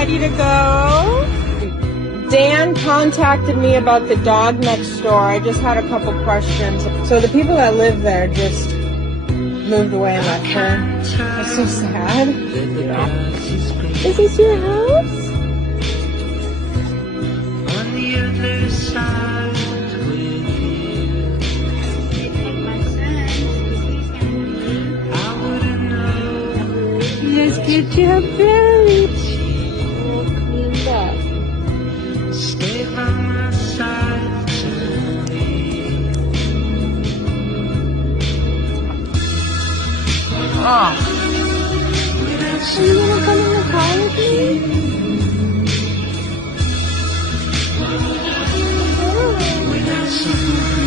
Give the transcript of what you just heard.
ready to go? Dan contacted me about the dog next door. I just had a couple questions. So the people that live there just moved away and left her. That's so sad. Yeah. Is this your house? On the other side with you, I wouldn't know. Just get your belly cleaned up. Stay by my side tonight. Oh. Are you gonna come in the car with me? Without someone